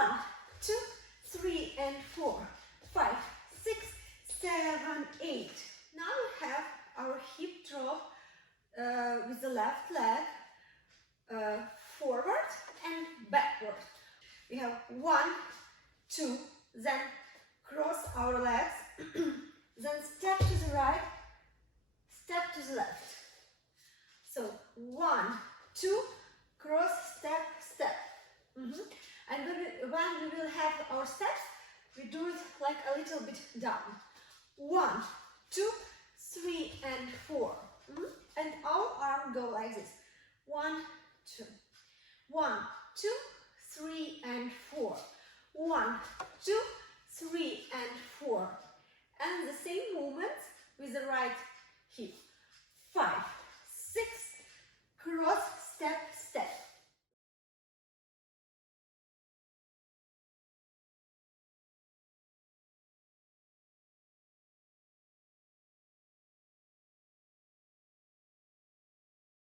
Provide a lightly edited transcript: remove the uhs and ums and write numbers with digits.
1, 2, 3 and 4, 5, 6, 7, 8. Now we have our hip drop with the left leg forward and backward. We have 1, 2, then cross our legs, then step to the right, step to the left. So 1, 2, cross, step, step. And when we will have our steps, we do it like a little bit down. 1, 2, 3 and 4. And our arm go like this. 1, 2. 1, 2, 3 and 4. 1, 2, 3 and 4. And the same movement with the right hip.